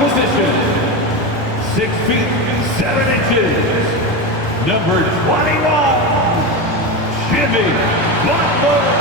position, 6 feet 7 inches, number 21, Jimmy Butler.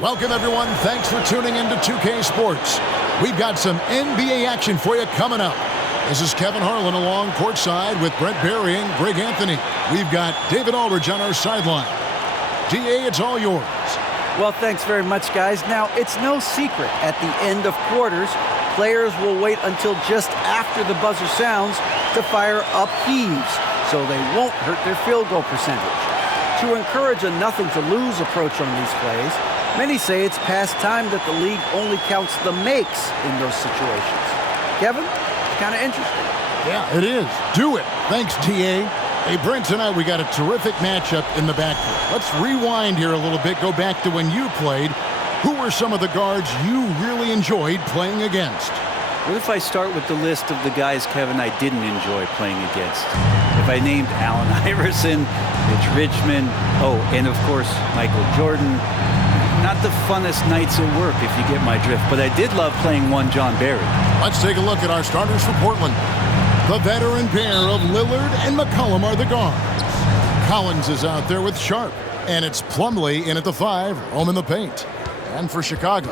Welcome, everyone. Thanks for tuning in to 2K Sports. We've got some NBA action for you coming up. This is Kevin Harlan along courtside with Brent Barry and Greg Anthony. We've got David Aldridge on our sideline. DA, it's all yours. Well, thanks very much, guys. Now, it's no secret at the end of quarters, players will wait until just after the buzzer sounds to fire up heaves, so they won't hurt their field goal percentage. To encourage a nothing-to-lose approach on these plays, many say it's past time that the league only counts the makes in those situations. Kevin, it's kind of interesting. Yeah, it is. Do it. Thanks, TA. Hey, Brent, tonight we got a terrific matchup in the backcourt. Let's rewind here a little bit, go back to when you played. Who were some of the guards you really enjoyed playing against? What if I start with the list of the guys, Kevin, I didn't enjoy playing against? If I named Allen Iverson, Mitch Richmond, and of course, Michael Jordan. Not the funnest nights at work, if you get my drift, but I did love playing one John Barry. Let's take a look at our starters for Portland. The veteran pair of Lillard and McCollum are the guards. Collins is out there with Sharp, and it's Plumlee in at the 5, home in the paint. And for Chicago,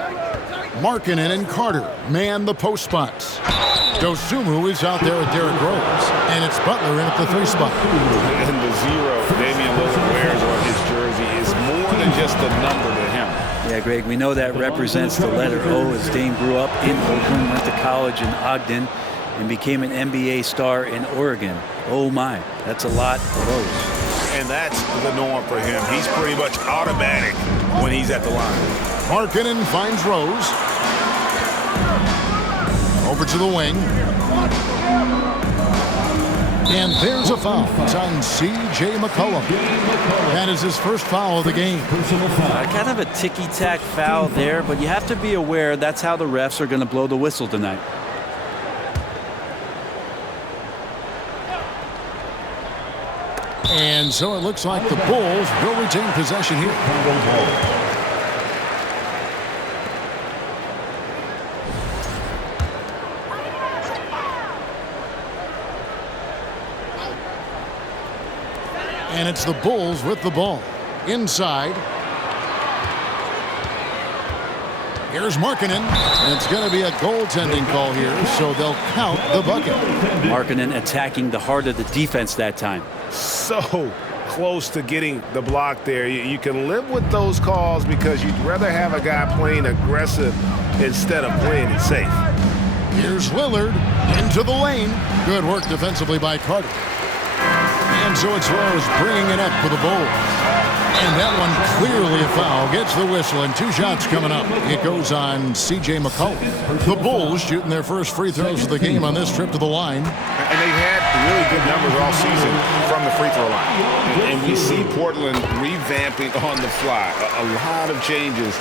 Markkanen and Carter man the post spots. Dosunmu is out there with Derrick Rose, and it's Butler in at the 3 spot. And the 0 Damian Lillard wears on his jersey is more than just a number to him. Yeah, Greg, we know that represents the letter O, as Dame grew up in Oakland, went to college in Ogden, and became an NBA star in Oregon. Oh my, that's a lot of O's. And that's the norm for him. He's pretty much automatic when he's at the line. Markkanen finds Rose. Over to the wing. And there's a foul. It's on C.J. McCollum. That is his first foul of the game. Kind of a ticky-tack foul there, but you have to be aware that's how the refs are going to blow the whistle tonight. And so it looks like the Bulls will retain possession here. And it's the Bulls with the ball. Inside. Here's Markkanen. And it's going to be a goaltending call here, so they'll count the bucket. Markkanen attacking the heart of the defense that time. So close to getting the block there. You can live with those calls because you'd rather have a guy playing aggressive instead of playing it safe. Here's Lillard into the lane. Good work defensively by Carter. And so it's Rose bringing it up for the Bulls. And that one clearly a foul. Gets the whistle, and 2 shots coming up. It goes on C.J. McCollum. The Bulls shooting their first free throws of the game on this trip to the line. And they've had really good numbers all season from the free throw line. And we see Portland revamping on the fly. A lot of changes.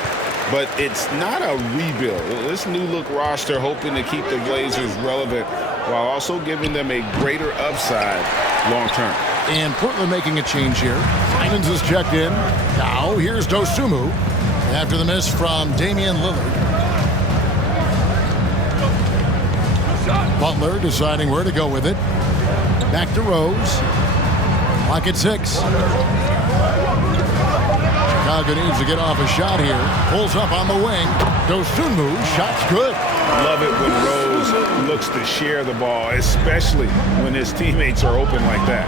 But it's not a rebuild. This new look roster hoping to keep the Blazers relevant while also giving them a greater upside long term. And Portland making a change here. Simons is checked in. Now here's Dosunmu after the miss from Damian Lillard. Butler deciding where to go with it. Back to Rose. Clock at 6. Chicago needs to get off a shot here. Pulls up on the wing. Dosunmu, shot's good. Love it when Rose looks to share the ball, especially when his teammates are open like that.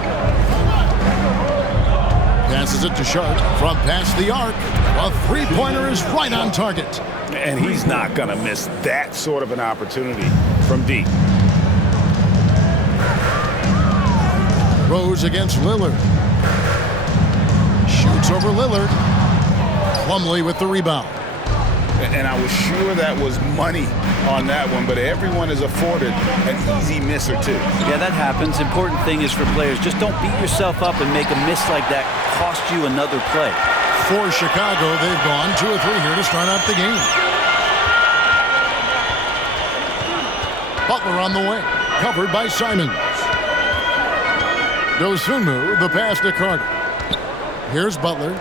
Passes it to Sharp from past the arc. A three-pointer is right on target. And he's not going to miss that sort of an opportunity from deep. Rose against Lillard. Shoots Pass over Lillard. Plumlee with the rebound. And I was sure that was money on that one, but everyone is afforded an easy miss or two. Yeah, that happens. Important thing is for players, just don't beat yourself up and make a miss like that cost you another play. For Chicago, they've gone 2 of 3 here to start out the game. Butler on the wing, covered by Simons. Dosunmu, the pass to Carter. Here's Butler.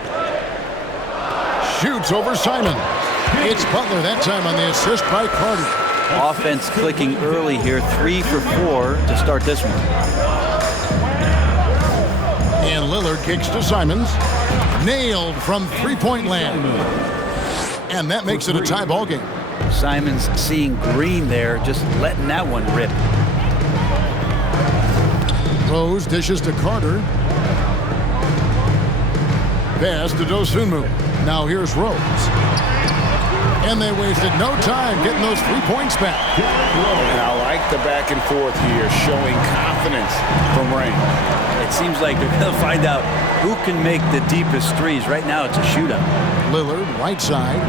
Shoots over Simons. It's Butler that time on the assist by Carter. Offense clicking early here, 3 for 4 to start this one. And Lillard kicks to Simons. Nailed from three-point land. And that makes it a tie ball game. Simons seeing green there, just letting that one rip. Rose dishes to Carter. Pass to Dosunmu. Now here's Rose. And they wasted no time getting those 3 points back. And I like the back and forth here, showing confidence from Rain. It seems like they're going to find out who can make the deepest threes. Right now it's a shootout. Lillard, right side.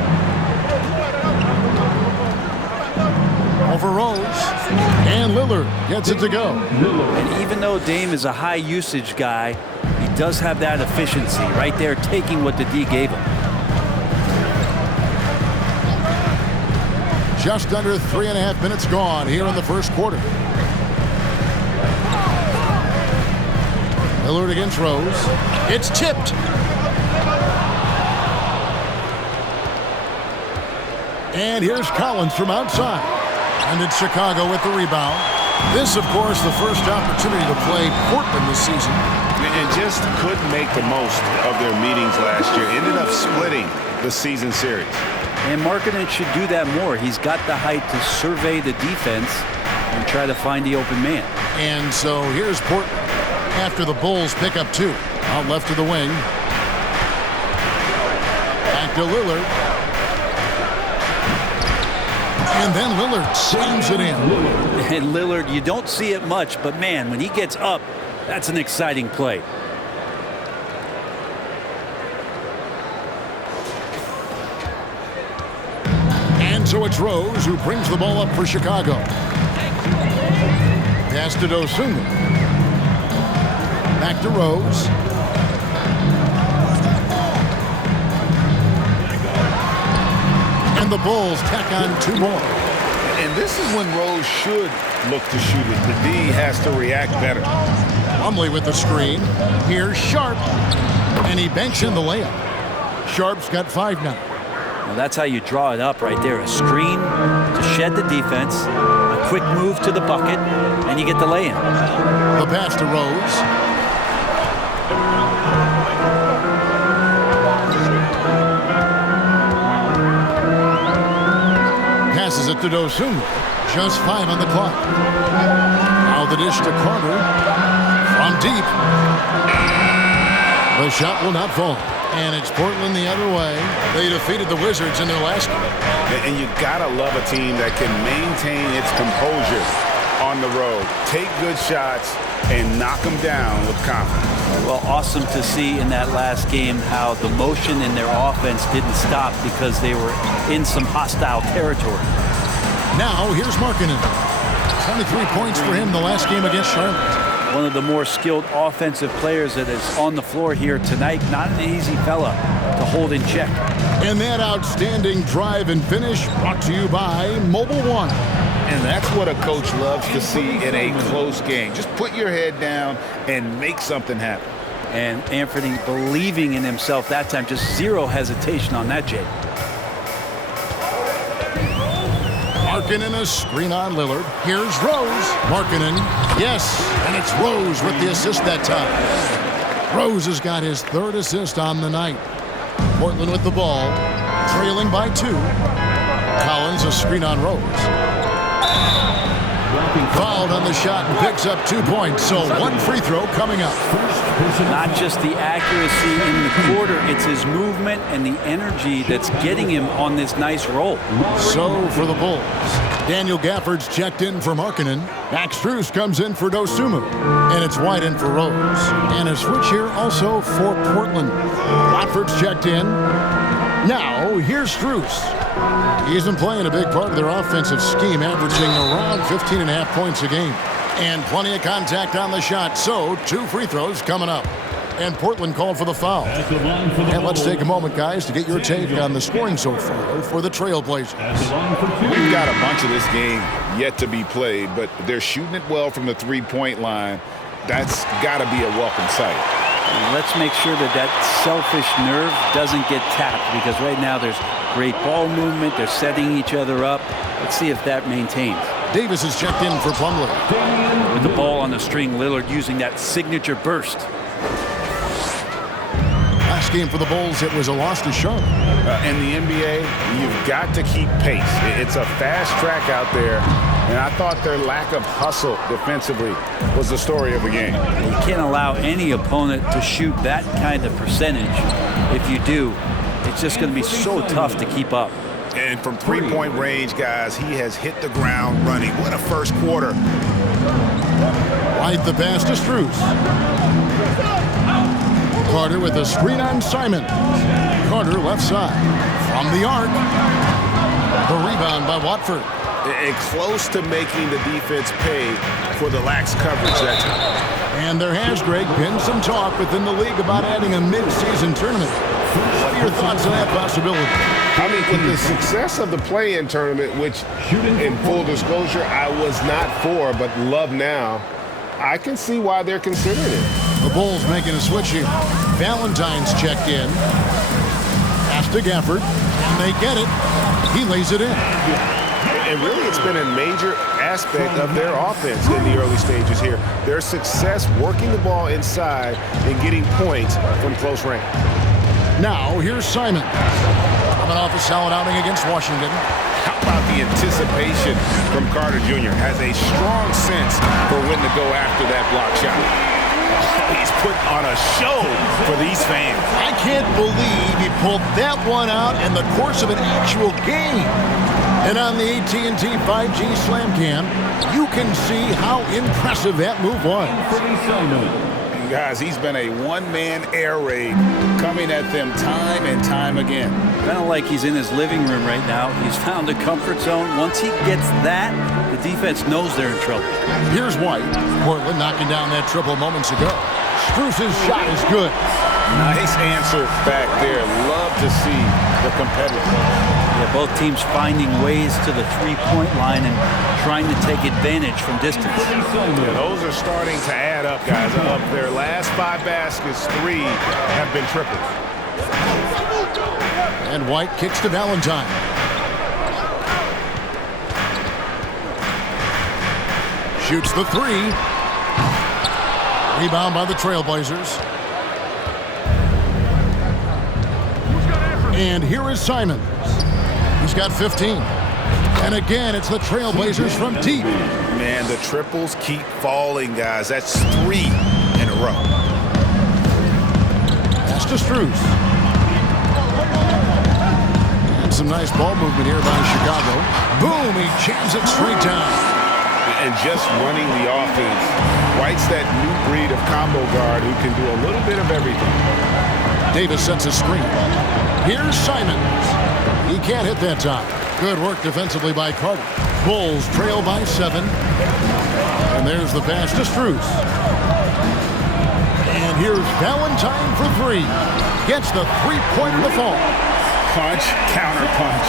Over Rose. And Lillard gets it to go. And even though Dame is a high usage guy, he does have that efficiency right there, taking what the D gave him. Just under 3.5 minutes gone here in the first quarter. Lillard against Rose. It's tipped. And here's Collins from outside. And it's Chicago with the rebound. This, of course, the first opportunity to play Portland this season. And just couldn't make the most of their meetings last year. Ended up splitting the season series. And Markkanen should do that more. He's got the height to survey the defense and try to find the open man. And so here's Portland after the Bulls pick up 2. Out left to the wing. Back to Lillard. And then Lillard slams it in. And Lillard, you don't see it much, but man, when he gets up, that's an exciting play. So it's Rose who brings the ball up for Chicago. Pass to Dosunmu. Back to Rose. And the Bulls tack on 2 more. And this is when Rose should look to shoot it. The D has to react better. Plumlee with the screen. Here's Sharp. And he banks in the layup. Sharp's got 5 now. Well, that's how you draw it up right there. A screen to shed the defense, a quick move to the bucket, and you get the lay-in. The pass to Rose. Passes it to Dosunmu. Just 5 on the clock. Now the dish to Carter. From deep. The shot will not fall. And it's Portland the other way. They defeated the Wizards in their last game. And you gotta love a team that can maintain its composure on the road. Take good shots and knock them down with confidence. Well, awesome to see in that last game how the motion in their offense didn't stop because they were in some hostile territory. Now here's Markkanen. 23 points for him the last game against Charlotte. One of the more skilled offensive players that is on the floor here tonight. Not an easy fella to hold in check. And that outstanding drive and finish brought to you by Mobile One. And that's what a coach loves to see in a close game. Just put your head down and make something happen. And Anthony believing in himself that time. Just 0 hesitation on that, Jay. Markkanen a screen on Lillard. Here's Rose. Markkanen, yes, and it's Rose with the assist that time. Rose has got his 3rd assist on the night. Portland with the ball, trailing by 2. Collins a screen on Rose. Fouled on the shot and picks up 2 points, so 1 free throw coming up. Not just the accuracy in the quarter, it's his movement and the energy that's getting him on this nice roll. So for the Bulls, Daniel Gafford's checked in for Markkanen. Max Strus comes in for Dosunmu. And it's White in for Rose. And a switch here also for Portland. Watford's checked in. Now, here's Strus. He isn't playing a big part of their offensive scheme, averaging around 15.5 points a game. And plenty of contact on the shot, so 2 free throws coming up. And Portland called for the foul. And let's take a moment, guys, to get your take on the scoring so far for the Trailblazers. We've got a bunch of this game yet to be played, but they're shooting it well from the three-point line. That's got to be a welcome sight. And let's make sure that selfish nerve doesn't get tapped, because right now there's great ball movement. They're setting each other up. Let's see if that maintains. Davis is checked in for Plumlee. With the ball on the string, Lillard using that signature burst. Last game for the Bulls, it was a loss to Sharp. In the NBA, you've got to keep pace. It's a fast track out there, and I thought their lack of hustle defensively was the story of the game. You can't allow any opponent to shoot that kind of percentage. If you do, it's just going to be so tough to keep up. And from three-point range, guys, he has hit the ground running. What a first quarter. White the pass to Strus. Carter with a screen on Simon. Carter left side. From the arc. The rebound by Watford. And close to making the defense pay for the lax coverage that time. And there has, Greg, been some talk within the league about adding a mid-season tournament. What are your thoughts on that possibility? I mean, with the success of the play-in tournament, which, in full disclosure, I was not for, but love now, I can see why they're considering it. The Bulls making a switch here. Valentine's checked in. Pass to Gafford, and they get it. He lays it in. And really, it's been a major aspect of their offense in the early stages here. Their success working the ball inside and getting points from close range. Now, here's Simon. Coming off a solid outing against Washington. How about the anticipation from Carter Jr.? Has a strong sense for when to go after that block shot. Oh, he's put on a show for these fans. I can't believe he pulled that one out in the course of an actual game. And on the AT&T 5G Slam Cam, you can see how impressive that move was. Guys, he's been a one-man air raid coming at them time and time again. Kind of like he's in his living room right now. He's found a comfort zone. Once he gets that, the defense knows they're in trouble. Here's White. Portland knocking down that triple moments ago. Strus's shot is good. Nice answer back there. Love to see the competitiveness. Yeah, both teams finding ways to the three-point line and trying to take advantage from distance. Yeah, those are starting to add up, guys. Of their last 5 baskets, 3 have been triples. And White kicks to Valentine. Shoots the 3. Rebound by the Trailblazers. And here is Simons. He's got 15. And again, it's the Trailblazers from deep. Man, the triples keep falling, guys. That's 3 in a row. Pass to Strus. And some nice ball movement here by Chicago. Boom, he jams it straight down. And just running the offense. White's that new breed of combo guard who can do a little bit of everything. Davis sets a screen. Here's Simons. He can't hit that time. Good work defensively by Carter. Bulls trail by 7. And there's the pass to Strus. And here's Valentine for 3. Gets the three-pointer to fall. Punch, counter punch.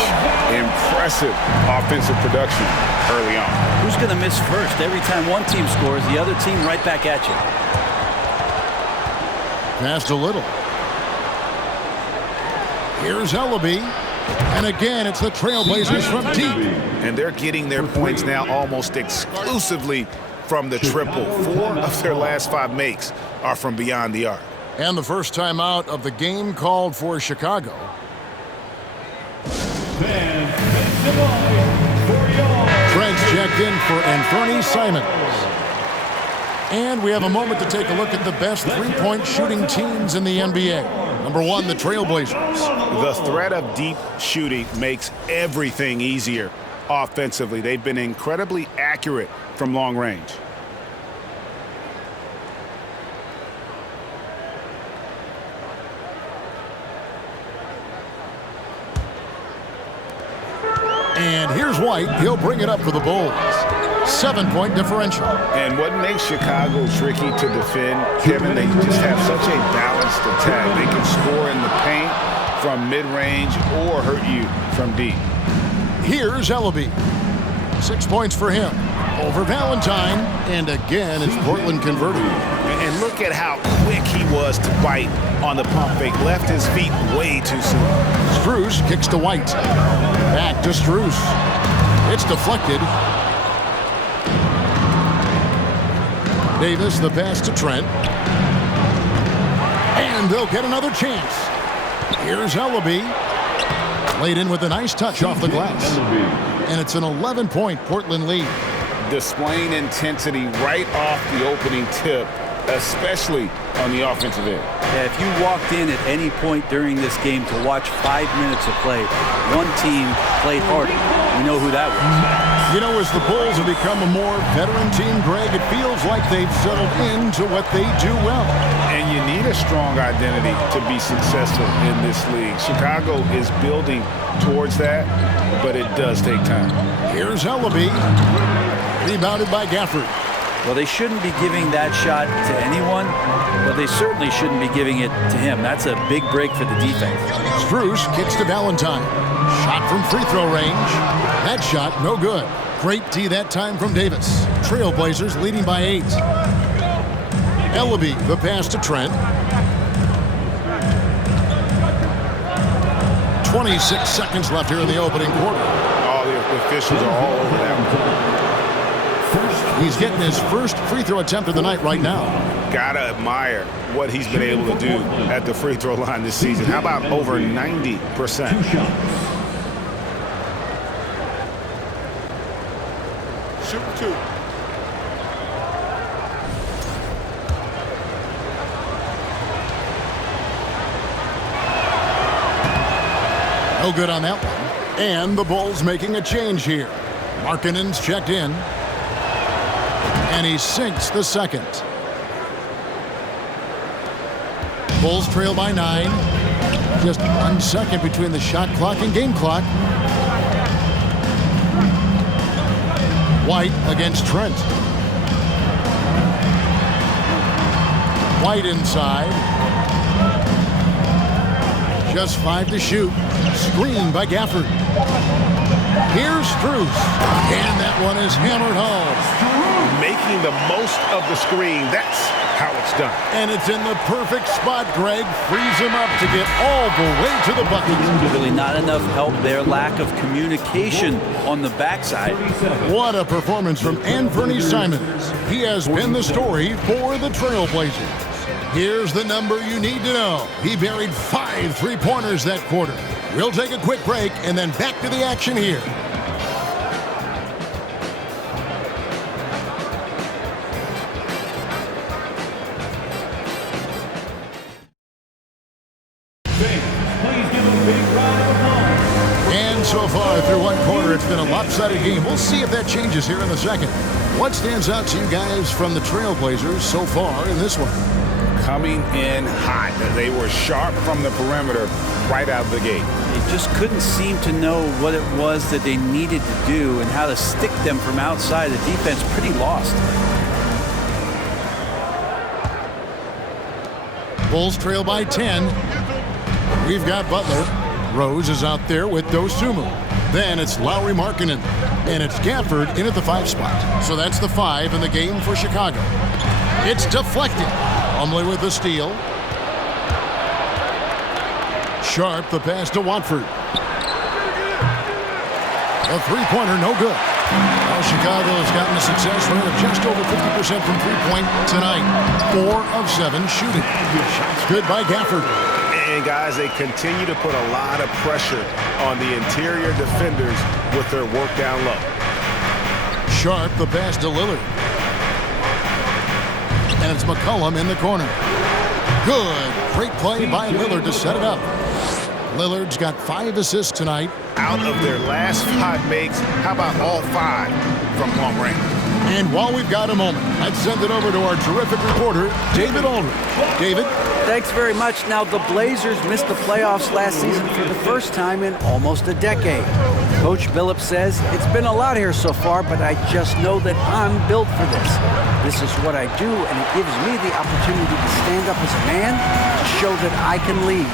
Impressive offensive production early on. Who's going to miss first? Every time one team scores, the other team right back at you. Passed a little. Here's Ellaby. And again, it's the Trailblazers from deep. And they're getting their points now almost exclusively from the triple. 4 of their last 5 makes are from beyond the arc. And the first time out of the game called for Chicago. Trent's checked in for anfernee Simons. And we have a moment to take a look at the best three-point shooting teams in the NBA. Number 1, the Trailblazers. The threat of deep shooting makes everything easier offensively. They've been incredibly accurate from long range. And here's White. He'll bring it up for the Bulls. 7-point differential. And what makes Chicago tricky to defend, Kevin, they just have such a balanced attack. They can score in the paint from mid-range or hurt you from deep. Here's Ellaby. 6 points for him over Valentine. And again, it's Portland converting. And look at how quick he was to bite on the pump fake. Left his feet way too soon. Strus kicks to White. Back to Strus. It's deflected. Davis, the pass to Trent. And they'll get another chance. Here's Ellaby. Laid in with a nice touch off the glass. And it's an 11-point Portland lead. Displaying intensity right off the opening tip, especially on the offensive end. Yeah, if you walked in at any point during this game to watch 5 minutes of play, one team played harder. You know who that was. You know, as the Bulls have become a more veteran team, Greg, it feels like they've settled into what they do well. And you need a strong identity to be successful in this league. Chicago is building towards that, but it does take time. Here's Ellaby. Rebounded by Gafford. Well, they shouldn't be giving that shot to anyone, but they certainly shouldn't be giving it to him. That's a big break for the defense. Strus kicks to Valentine. Shot from free throw range. That shot, no good. Great D that time from Davis. Trailblazers leading by 8. Ellaby, the pass to Trent. 26 seconds left here in the opening quarter. All the officials are all over that one. He's getting his first free throw attempt of the night right now. Gotta admire what he's been able to do at the free throw line this season. How about over 90%? Shooting 2. No good on that one. And the Bulls making a change here. Markkanen's checked in. And he sinks the second. Bulls trail by 9. Just 1 second between the shot clock and game clock. White against Trent. White inside. Just 5 to shoot. Screen by Gafford. Here's Strus. And that one is hammered home. Making the most of the screen. That's how it's done. And it's in the perfect spot, Greg. Frees him up to get all the way to the bucket. Really not enough help there. Lack of communication on the backside. What a performance from anfernee Simons. He has been the story for the Trailblazers. Here's the number you need to know. He buried 5 3-pointers that quarter. We'll take a quick break and then back to the action here. And so far through one quarter, it's been a lopsided game. We'll see if that changes here in the second. What stands out to you guys from the Trailblazers so far in this one? Coming in hot. They were sharp from the perimeter right out of the gate. They just couldn't seem to know what it was that they needed to do and how to stick them from outside. The defense pretty lost. Bulls trail by 10. We've got Butler. Rose is out there with Dosunmu. Then it's Lauri Markkanen. And it's Gafford in at the 5 spot. So that's the 5 in the game for Chicago. It's deflected. Plumlee with the steal. Sharp, the pass to Watford. A 3-pointer, no good. Well, Chicago has gotten a success rate of just over 50% from 3-point tonight. 4 of 7 shooting. Shots good by Gafford. And guys, they continue to put a lot of pressure on the interior defenders with their work down low. Sharp, the pass to Lillard. And it's McCollum in the corner. Good. Great play by Lillard to set it up. Lillard's got 5 assists tonight. Out of their last 5 makes, how about all 5 from long range? And while we've got a moment, let's send it over to our terrific reporter, David Aldridge. David? Thanks very much. Now, the Blazers missed the playoffs last season for the first time in almost a decade. Coach Billups says, it's been a lot here so far, but I just know that I'm built for this. This is what I do, and it gives me the opportunity to stand up as a man to show that I can lead.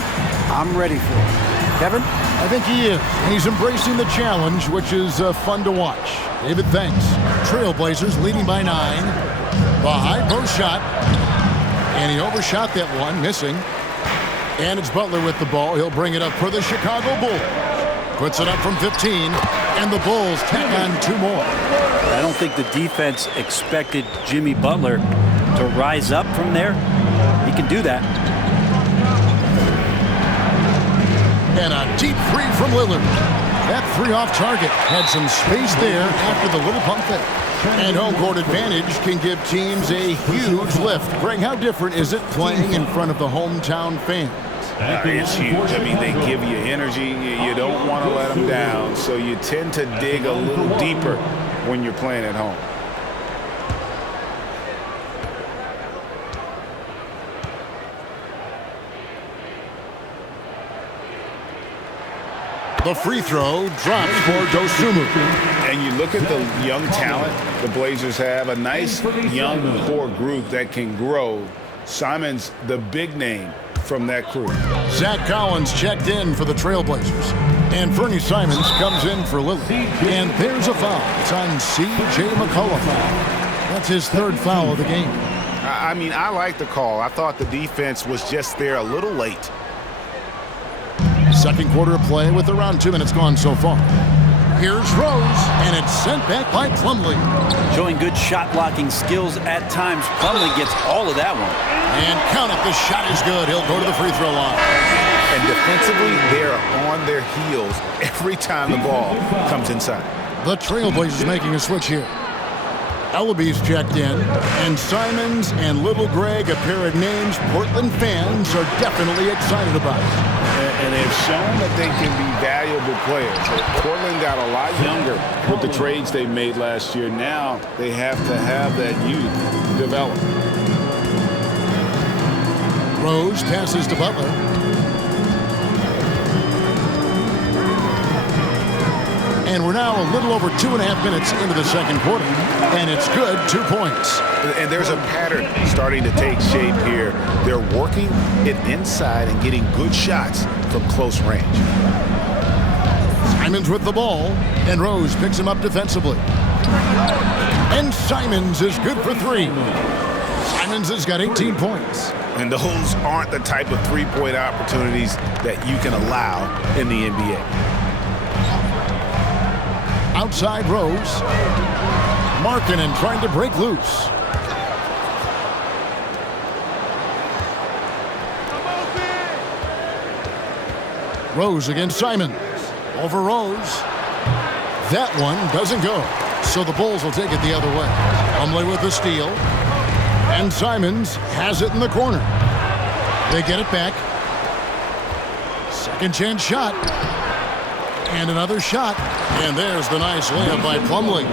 I'm ready for it. Kevin? I think he is. He's embracing the challenge, which is fun to watch. David, thanks. Trailblazers leading by 9. The high post shot. And he overshot that one, missing. And it's Butler with the ball. He'll bring it up for the Chicago Bulls. Puts it up from 15. And the Bulls tack on 2 more. I don't think the defense expected Jimmy Butler to rise up from there. He can do that. And a deep 3 from Lillard. That 3 off target. Had some space there after the little pump fake. And home court advantage can give teams a huge lift. Greg, how different is it playing in front of the hometown fans? It's huge. I mean, they give you energy. You don't want to let them down, so you tend to dig a little deeper when you're playing at home. The free throw drops for Dosunmu. And you look at the young talent the Blazers have, a nice young core group that can grow. Simon's the big name from that crew. Zach Collins checked in for the Trailblazers. And Fernie Simons comes in for Lillard. And there's a foul. It's on C.J. McCollum. That's his 3rd foul of the game. I mean, I like the call. I thought the defense was just there a little late. Second quarter of play with around 2 minutes gone so far. Here's Rose, and it's sent back by Plumlee. Showing good shot blocking skills at times. Plumlee gets all of that one. And count it, the shot is good. He'll go to the free throw line. And defensively, they're on their heels every time the ball comes inside. The Trailblazers making a switch here. Ellaby's checked in, and Simons and Little Greg, a pair of names Portland fans are definitely excited about. And they've shown that they can be valuable players. Portland got a lot younger with the trades they made last year. Now they have to have that youth develop. Rose passes to Butler. And we're now a little over 2.5 minutes into the second quarter. And it's good, 2 points. And there's a pattern starting to take shape here. They're working it inside and getting good shots from close range. Simons with the ball, and Rose picks him up defensively. And Simons is good for 3. Simons has got 18 points. And those aren't the type of three-point opportunities that you can allow in the NBA. Outside Rose. Markkanen trying to break loose. Rose against Simons. Over Rose. That one doesn't go. So the Bulls will take it the other way. Plumlee with the steal. And Simons has it in the corner. They get it back. Second chance shot. And another shot. And there's the nice layup by Plumlee.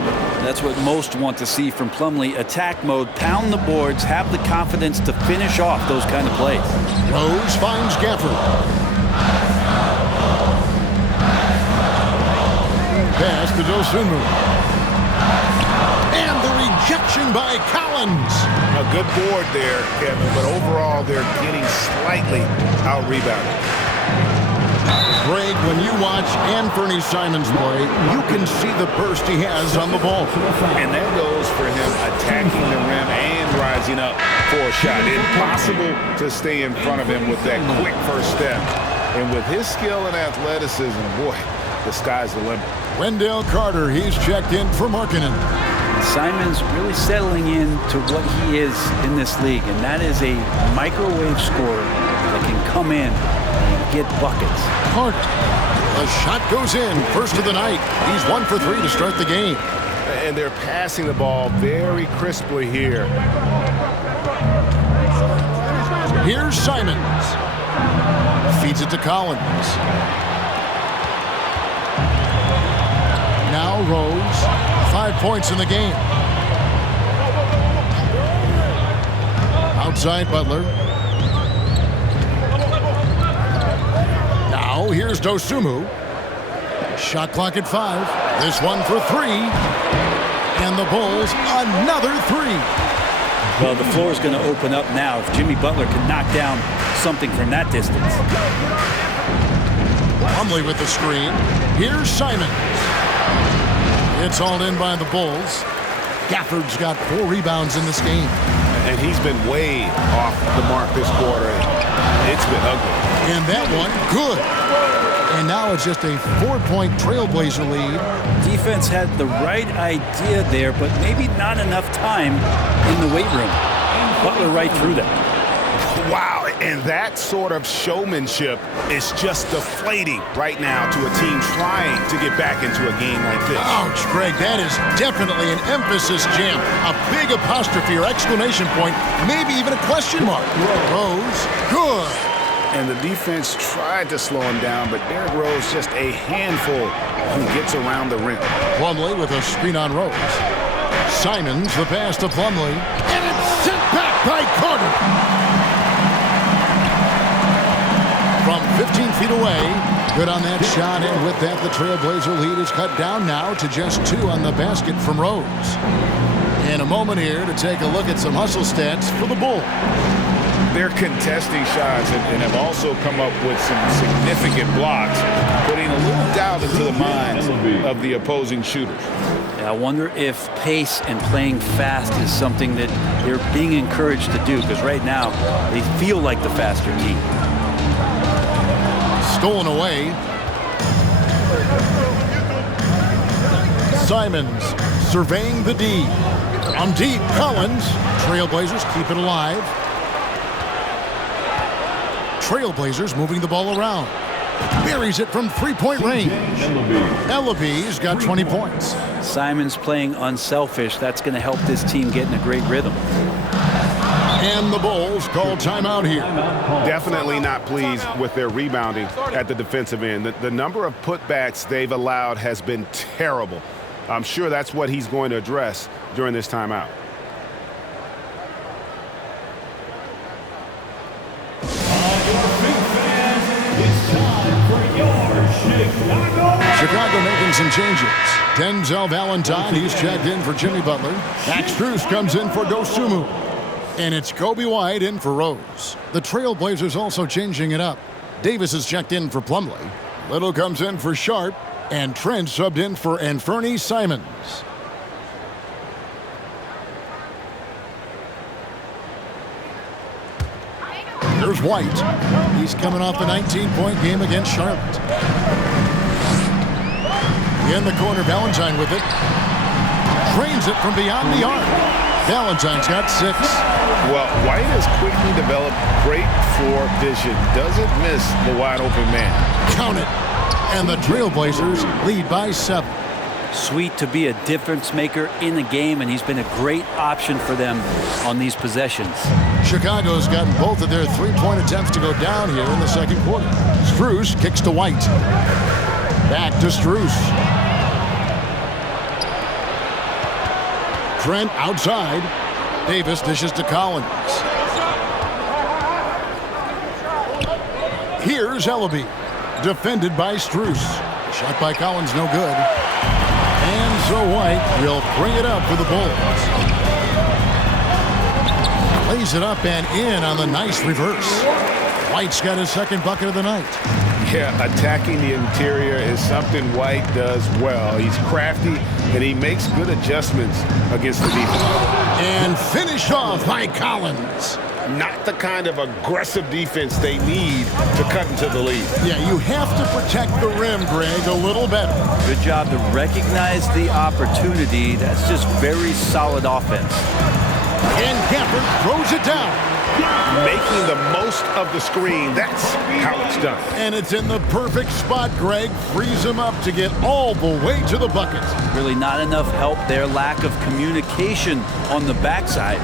That's what most want to see from Plumlee. Attack mode, pound the boards, have the confidence to finish off those kind of plays. Rose finds Gafford. Pass to Dosunmu. And the rejection by Collins. A good board there, Kevin, but overall they're getting slightly out-rebounded. Greg, when you watch anfernee Simons play, you can see the burst he has on the ball. And that goes for him attacking the rim and rising up for a shot. Impossible to stay in front of him with that quick first step. And with his skill and athleticism, boy, the sky's the limit. Wendell Carter, he's checked in for Markkanen. Simons really settling in to what he is in this league, and that is a microwave scorer that can come in and get buckets. Carter, a shot goes in, first of the night. He's 1 for 3 to start the game. And they're passing the ball very crisply here. Here's Simons. Feeds it to Collins. Now Rose, 5 points in the game. Outside Butler. Now here's Dosumu. Shot clock at 5. This one for 3. And the Bulls another 3. Well, the floor is going to open up now if Jimmy Butler can knock down something from that distance. Plumlee with the screen. Here's Simons. It's hauled in by the Bulls. Gafford's got 4 rebounds in this game. And he's been way off the mark this quarter. It's been ugly. And that one, good. And now it's just a 4-point Trailblazer lead. Defense had the right idea there, but maybe not enough time in the weight room. Butler right through them. Wow, and that sort of showmanship is just deflating right now to a team trying to get back into a game like this. Ouch, Greg, that is definitely an emphasis jam. A big apostrophe or exclamation point, maybe even a question mark. Rose, good. And the defense tried to slow him down, but Derrick Rose just a handful who gets around the rim. Plumlee with a screen on Rose. Simons, the pass to Plumlee. And it's sent back by Carter. From 15 feet away, good on that shot, and with that, the Trailblazer lead is cut down now to just 2 on the basket from Rose. In a moment here to take a look at some hustle stats for the Bulls. They're contesting shots and have also come up with some significant blocks, putting a little doubt into the minds of the opposing shooters. I wonder if pace and playing fast is something that they're being encouraged to do, because right now they feel like the faster team. Stolen away. Simons surveying the D. On deep, Collins. Trailblazers keep it alive. Trailblazers moving the ball around. Buries it from 3-point range. Ellaby's got 20 points. Simons playing unselfish. That's going to help this team get in a great rhythm. And the Bulls call timeout here. Definitely not pleased with their rebounding at the defensive end. The number of putbacks they've allowed has been terrible. I'm sure that's what he's going to address during this timeout. Chicago making some changes. Denzel Valentine, he's checked in for Jimmy Butler. Max Strus comes in for Dosumu. And it's Kobe White in for Rose. The Trailblazers also changing it up. Davis is checked in for Plumlee. Little comes in for Sharp. And Trent subbed in for Anfernee Simons. Here's White. He's coming off a 19-point game against Charlotte. In the corner, Valentine with it. Drains it from beyond the arc. Valentine's got 6. Well, White has quickly developed great floor vision. Doesn't miss the wide open man. Count it. And the Trailblazers lead by 7. Sweet to be a difference maker in the game, and he's been a great option for them on these possessions. Chicago's gotten both of their 3-point attempts to go down here in the second quarter. Strus kicks to White. Back to Strus. Trent outside. Davis dishes to Collins. Here's Ellaby. Defended by Strus. Shot by Collins, no good. And so White will bring it up for the Bulls. Lays it up and in on the nice reverse. White's got his second bucket of the night. Yeah, attacking the interior is something White does well. He's crafty, and he makes good adjustments against the defense. And finished off by Collins. Not the kind of aggressive defense they need to cut into the lead. Yeah, you have to protect the rim, Greg, a little better. Good job to recognize the opportunity. That's just very solid offense. And Gafford throws it down. Making the most of the screen. That's how it's done. And it's in the perfect spot, Greg. Frees him up to get all the way to the bucket. Really not enough help there. Lack of communication on the backside.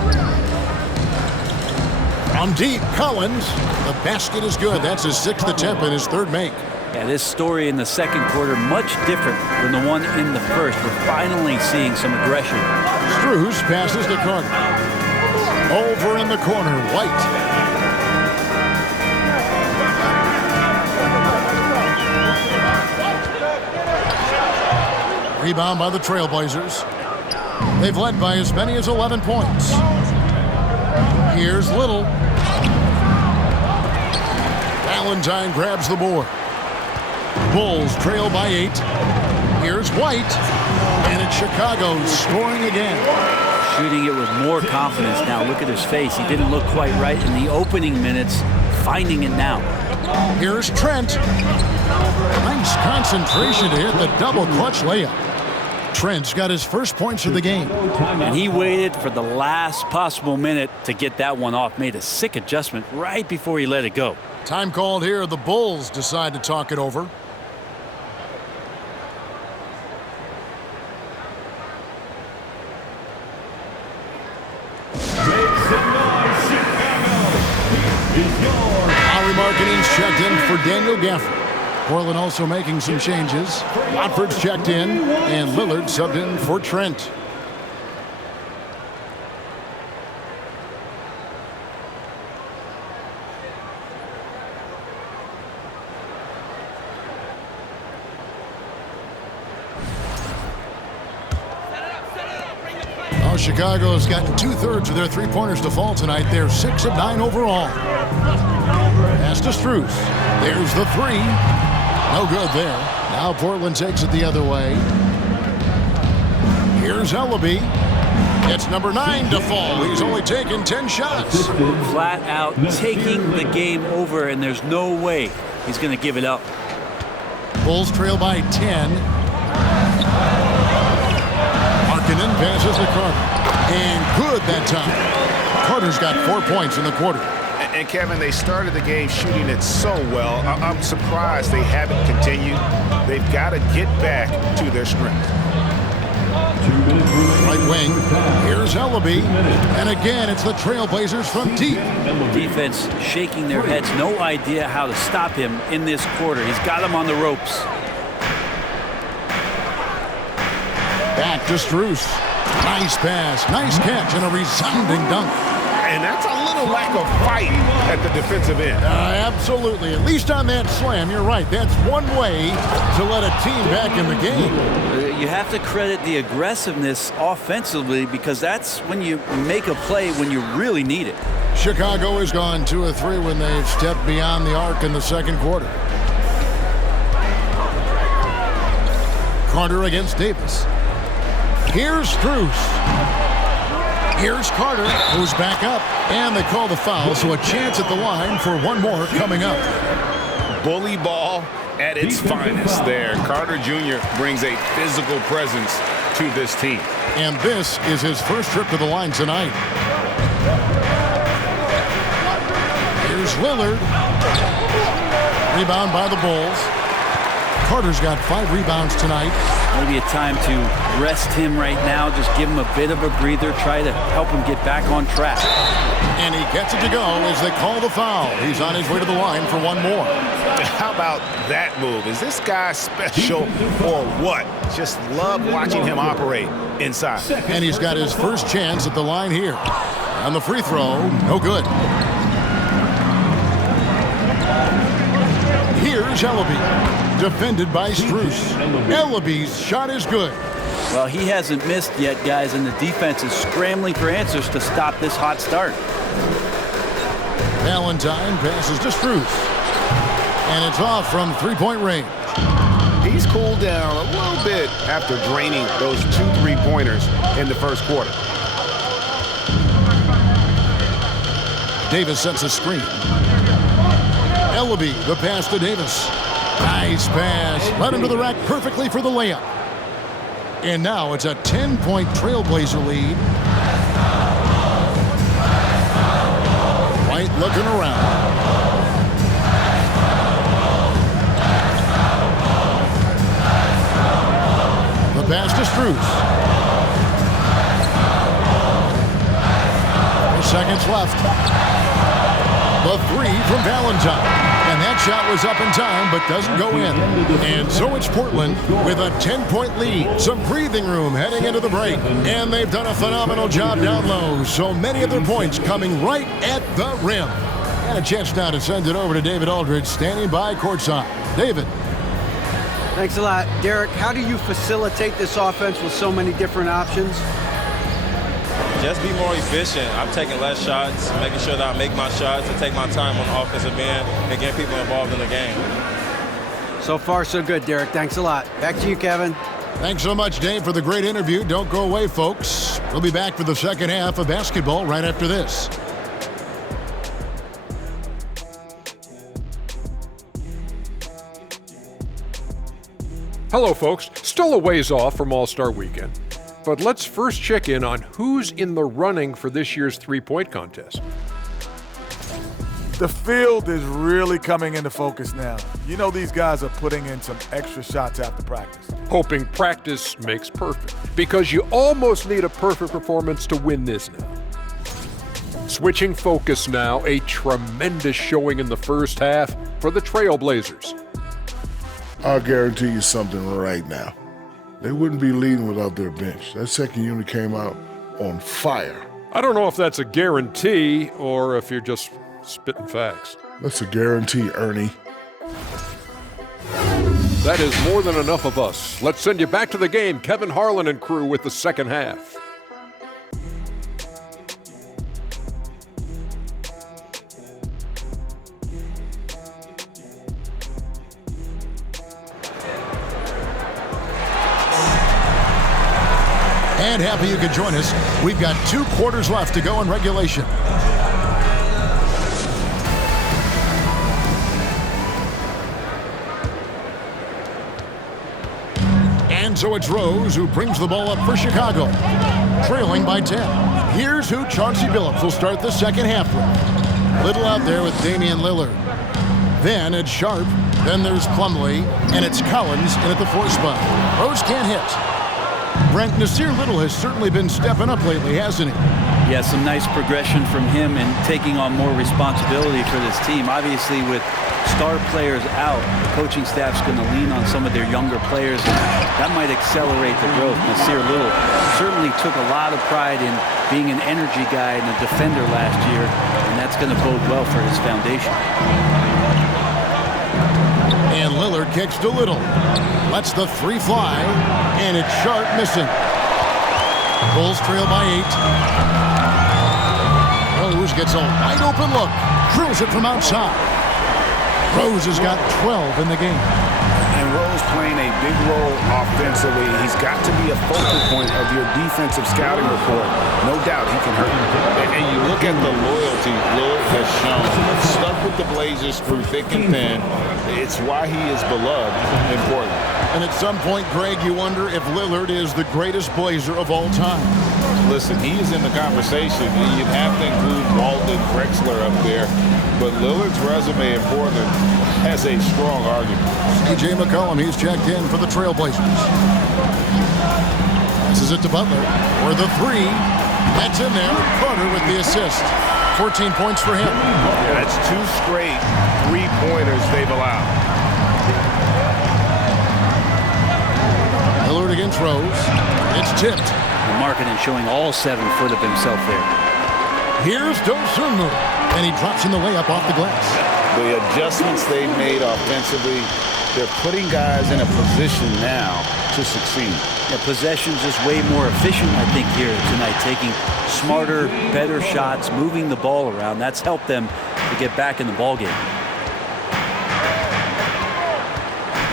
From deep, Collins. The basket is good. That's his 6th attempt and his 3rd make. Yeah, this story in the second quarter much different than the one in the first. We're finally seeing some aggression. Strus passes to Carter. Over in the corner, White. Rebound by the Trailblazers. They've led by as many as 11 points. Here's Little. Valentine grabs the board. Bulls trail by 8. Here's White. And it's Chicago scoring again. Shooting it with more confidence now. Look at his face. He didn't look quite right in the opening minutes. Finding it now. Here's Trent. Nice concentration to hit the double clutch layup. Trent's got his first points of the game. And he waited for the last possible minute to get that one off. Made a sick adjustment right before he let it go. Time called here. The Bulls decide to talk it over. Now remarketing's checked in for Daniel Gafford. Portland also making some changes. Watford's checked in, and Lillard subbed in for Trent. Well, Chicago's gotten 2/3 of their three-pointers to fall tonight. They're 6 of 9 overall. Pass to Strus. There's the three. No good there. Now Portland takes it the other way. Here's Ellaby. It's number 9 to fall. He's only taken 10 shots. Flat out taking the game over, and there's no way he's going to give it up. Bulls trail by 10. Markkanen passes to Carter. And good that time. Carter's got 4 points in the quarter. And Kevin, they started the game shooting it so well. I'm surprised they haven't continued. They've got to get back to their strength. Right wing, here's Ellaby. And again, it's the Trailblazers from deep. Defense shaking their heads. No idea how to stop him in this quarter. He's got him on the ropes. Back to Strus. Nice pass, nice catch, and a resounding dunk. And that's a little lack of fight at the defensive end. Absolutely. At least on that slam, you're right. That's one way to let a team back in the game. You have to credit the aggressiveness offensively, because that's when you make a play when you really need it. Chicago has gone 2 of 3 when they've stepped beyond the arc in the second quarter. Carter against Davis. Here's Strus. Here's Carter, who's back up, and they call the foul, so a chance at the line for one more coming up. Bully ball at its finest there. Carter Jr. brings a physical presence to this team. And this is his first trip to the line tonight. Here's Lillard. Rebound by the Bulls. Carter's got 5 rebounds tonight. Maybe a time to rest him right now. Just give him a bit of a breather. Try to help him get back on track. And he gets it to go as they call the foul. He's on his way to the line for one more. How about that move? Is this guy special or what? Just love watching him operate inside. And he's got his first chance at the line here. On the free throw, no good. Here's Ellaby. Defended by Strus. Ellaby's shot is good. Well, he hasn't missed yet, guys, and the defense is scrambling for answers to stop this hot start. Valentine passes to Strus. And it's off from three-point range. He's cooled down a little bit after draining those 2 3-pointers in the first quarter. Davis sets a screen. Ellaby, the pass to Davis. Nice pass. Led him to the rack perfectly for the layup. And now it's a 10-point Trailblazer lead. White looking around. The pass to Strus. 4 seconds left. The 3 from Valentine. And that's That shot was up in time, but doesn't go in. And so it's Portland with a 10-point lead. Some breathing room heading into the break. And they've done a phenomenal job down low. So many of their points coming right at the rim. And a chance now to send it over to David Aldridge, standing by courtside. David. Thanks a lot. Derrick, how do you facilitate this offense with so many different options? Just be more efficient. I'm taking less shots, making sure that I make my shots and take my time on the offensive end and get people involved in the game. So far, so good, Derrick. Thanks a lot. Back to you, Kevin. Thanks so much, Dave, for the great interview. Don't go away, folks. We'll be back for the second half of basketball right after this. Hello, folks. Still a ways off from All-Star Weekend. But let's first check in on who's in the running for this year's three-point contest. The field is really coming into focus now. You know these guys are putting in some extra shots after practice. Hoping practice makes perfect, because you almost need a perfect performance to win this now. Switching focus now, a tremendous showing in the first half for the Trailblazers. I'll guarantee you something right now. They wouldn't be leading without their bench. That second unit came out on fire. I don't know if that's a guarantee or if you're just spitting facts. That's a guarantee, Ernie. That is more than enough of us. Let's send you back to the game, Kevin Harlan and crew, with the second half. And happy you could join us. We've got 2 quarters left to go in regulation. And so it's Rose who brings the ball up for Chicago, trailing by 10. Here's who Chauncey Billups will start the second half with. Little out there with Damian Lillard. Then it's Sharp. Then there's Plumlee. And it's Collins in at the 4 spot. Rose can't hit. Brent, Nasir Little has certainly been stepping up lately, hasn't he? Yeah, some nice progression from him and taking on more responsibility for this team. Obviously, with star players out, the coaching staff's going to lean on some of their younger players, and that might accelerate the growth. Nasir Little certainly took a lot of pride in being an energy guy and a defender last year, and that's going to bode well for his foundation. And Lillard kicks to Little. Lets the 3 fly, and it's Sharp missing. Bulls trail by 8. Rose gets a wide open look. Drills it from outside. Rose has got 12 in the game. And Rose playing a big role offensively. He's got to be a focal point of your defensive scouting report. No doubt he can hurt. And you look at the loyalty Lillard has shown. Stuck with the Blazers through thick and thin. It's why he is beloved in Portland. And at some point, Greg, you wonder if Lillard is the greatest Blazer of all time. Listen, he is in the conversation. You'd have to include Walden, Drexler up there. But Lillard's resume in Portland has a strong argument. C.J. McCollum, he's checked in for the Trailblazers. This is it to Butler for the 3. That's in there. Carter with the assist. 14 points for him. Yeah, that's 2 straight 3-pointers they've allowed. Lillard against Rose. It's tipped. Markkanen showing all 7 foot of himself there. Here's Dosunmu. And he drops in the layup off the glass. The adjustments they've made offensively, they're putting guys in a position now to succeed. Yeah, possession's just way more efficient, I think, here tonight. Taking smarter, better shots, moving the ball around. That's helped them to get back in the ballgame.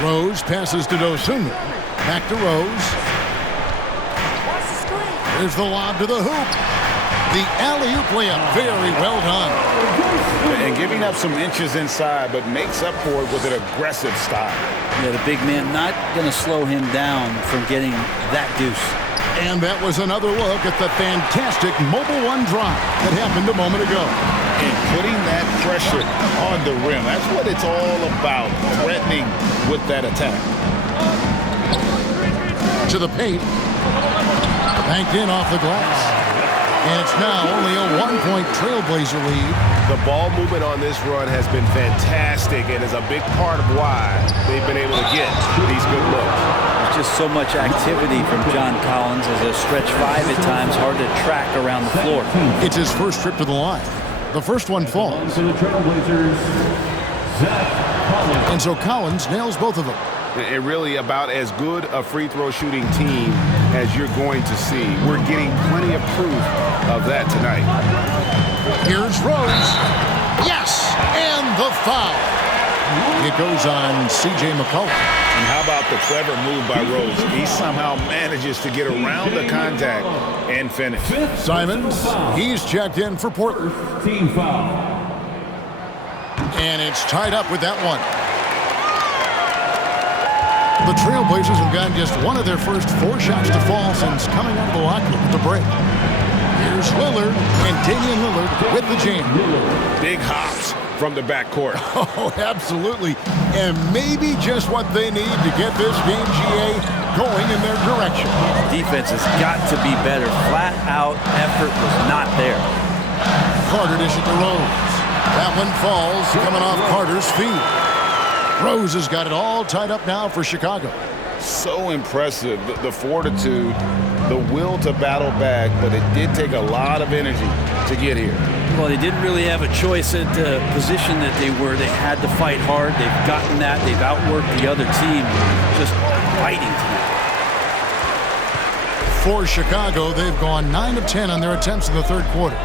Rose passes to Dosunmu. Back to Rose. There's the lob to the hoop. The alley-oop layup, very well done. And giving up some inches inside, but makes up for it with an aggressive style. Yeah, the big man not going to slow him down from getting that deuce. And that was another look at the fantastic Mobile One drive that happened a moment ago. And putting that pressure on the rim. That's what it's all about, threatening with that attack. To the paint. Banked in off the glass. And it's now only a 1-point Trailblazer lead. The ball movement on this run has been fantastic and is a big part of why they've been able to get these good looks. There's just so much activity from John Collins as a stretch 5 at times, hard to track around the floor. It's his first trip to the line. The first one falls. For the Trailblazers, Zach Collins. And so Collins nails both of them. And really about as good a free throw shooting team as you're going to see. We're getting plenty of proof of that tonight. Here's Rose. Yes! And the foul. It goes on C.J. McCollum. And how about the clever move by Rose? He somehow manages to get around the contact and finish. Simons, he's checked in for Portland. Team foul. And it's tied up with that one. The Trailblazers have gotten just one of their first 4 shots to fall since coming out of the locker room at the break. Here's Lillard, and Damian Lillard with the jam. Big hops from the backcourt. Oh, absolutely. And maybe just what they need to get this game, GA, going in their direction. Defense has got to be better. Flat out effort was not there. Carter dishes to Rose. That one falls, coming off Carter's feet. Rose has got it all tied up now for Chicago. So impressive, the fortitude, the will to battle back, but it did take a lot of energy to get here. Well, they didn't really have a choice at the position that they were. They had to fight hard. They've gotten that. They've outworked the other team, just fighting tonight. For Chicago, they've gone 9 of 10 on their attempts in the third quarter.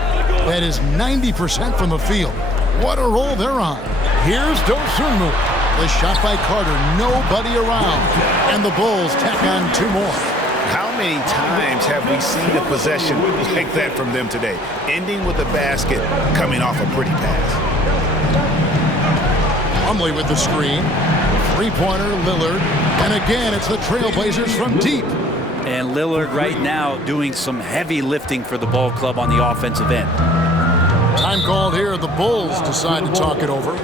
That is 90% from the field. What a roll they're on. Here's Dosunmu. The shot by Carter, nobody around. And the Bulls tack on 2 more. How many times have we seen a possession like that from them today? Ending with a basket, coming off a pretty pass. Plumlee with the screen. 3-pointer, Lillard. And again, it's the Trailblazers from deep. And Lillard right now doing some heavy lifting for the ball club on the offensive end. Time called here. The Bulls decide to talk it over.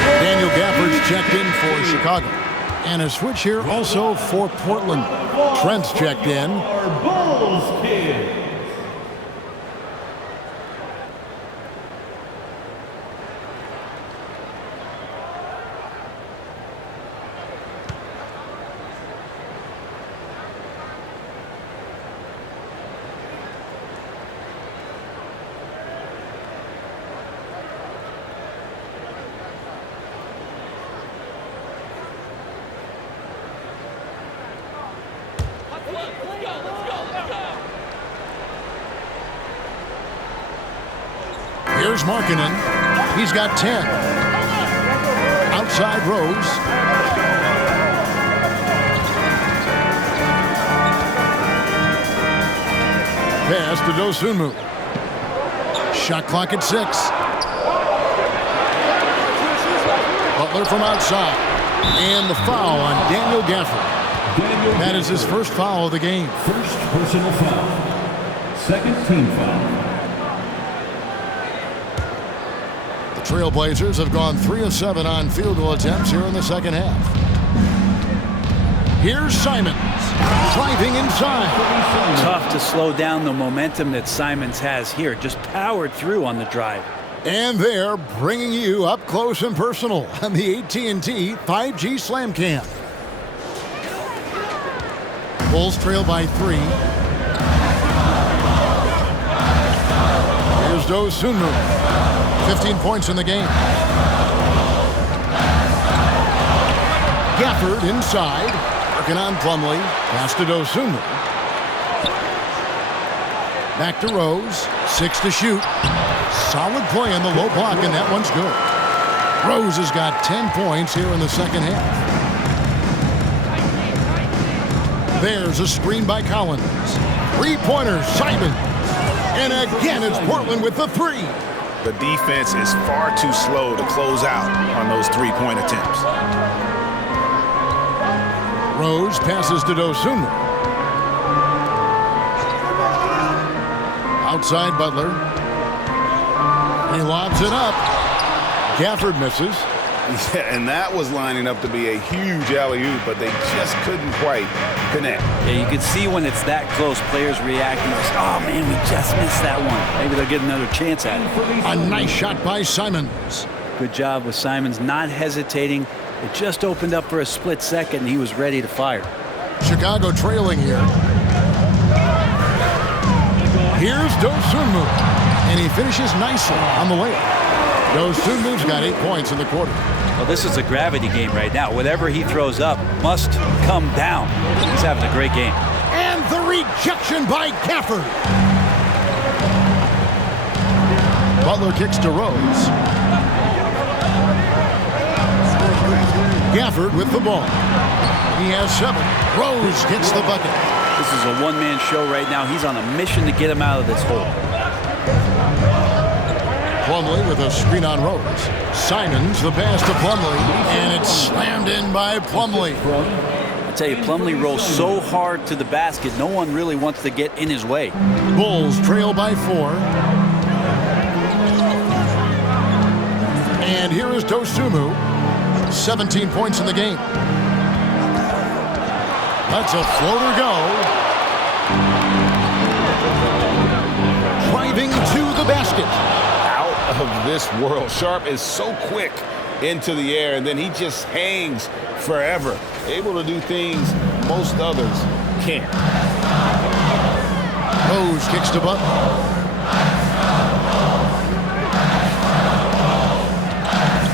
Daniel Gafford's checked in for Chicago. And a switch here also for Portland. Trent's checked in. Bulls kids. Here's Markkanen. He's got 10. Outside Rose. Pass to Dosunmu. Shot clock at 6. Butler from outside. And the foul on Daniel Gafford. That is his first foul of the game. First personal foul. Second team foul. Trailblazers have gone 3 of 7 on field goal attempts here in the second half. Here's Simons driving inside. Tough to slow down the momentum that Simons has here. Just powered through on the drive. And they're bringing you up close and personal on the AT&T 5G Slam Cam. Bulls trail by 3. Here's Dosunmu. 15 points in the game. Gafford inside. Working on Plumlee. Pass to Dosunmu. Back to Rose. 6 to shoot. Solid play in the low block, and that one's good. Rose has got 10 points here in the second half. There's a screen by Collins. 3-pointer, Simons. And again, it's Portland with the 3. The defense is far too slow to close out on those 3-point attempts. Rose passes to Dosunmu. Outside Butler. He lobs it up. Gafford misses. Yeah, and that was lining up to be a huge alley-oop, but they just couldn't quite connect. Yeah, you can see when it's that close, players reacting. Oh, man, we just missed that one. Maybe they'll get another chance at it. A nice shot by Simons. Good job with Simons not hesitating. It just opened up for a split second, and he was ready to fire. Chicago trailing here. Here's Dosunmu, and he finishes nicely on the layup. Dosunmu's got 8 points in the quarter. Well, this is a gravity game right now. Whatever he throws up must come down. He's having a great game. And the rejection by Gafford. Butler kicks to Rose. Gafford with the ball. He has 7. Rose gets the bucket. This is a one-man show right now. He's on a mission to get him out of this hole. Plumlee with a screen on Rose. Simons the pass to Plumlee, and it's slammed in by Plumlee. I tell you, Plumlee rolls so hard to the basket, no one really wants to get in his way. Bulls trail by 4. And here is Dosunmu. 17 points in the game. That's a floater go. Driving to the basket. Of this world. Sharp is so quick into the air, and then he just hangs forever, able to do things most others can't. Rose kicks to Butler.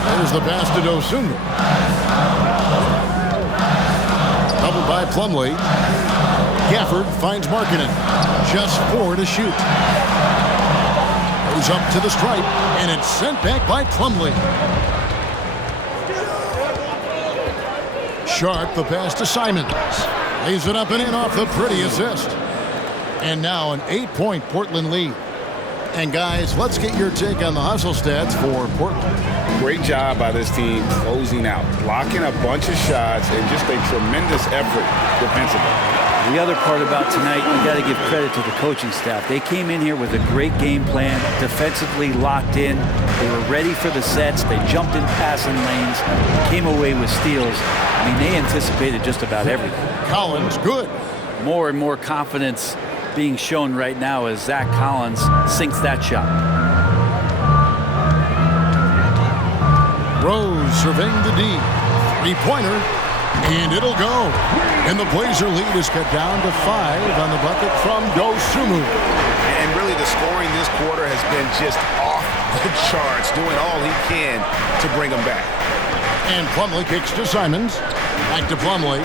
There's the pass to Dosunmu. Doubled by Plumlee. Gafford finds Markkanen. Just 4 to shoot. Goes up to the stripe, and it's sent back by Plumlee. Sharp, the pass to Simons. Lays it up and in off the pretty assist. And now an 8-point Portland lead. And guys, let's get your take on the hustle stats for Portland. Great job by this team closing out, blocking a bunch of shots, and just a tremendous effort defensively. The other part about tonight, you got to give credit to the coaching staff. They came in here with a great game plan, defensively locked in. They were ready for the sets. They jumped in passing lanes, came away with steals. I mean, they anticipated just about everything. Collins, good. More and more confidence being shown right now as Zach Collins sinks that shot. Rose surveying the D. 3-pointer, and it'll go. And the Blazer lead is cut down to 5 on the bucket from Dosunmu. And really the scoring this quarter has been just off the charts, doing all he can to bring them back. And Plumlee kicks to Simons. Back to Plumlee.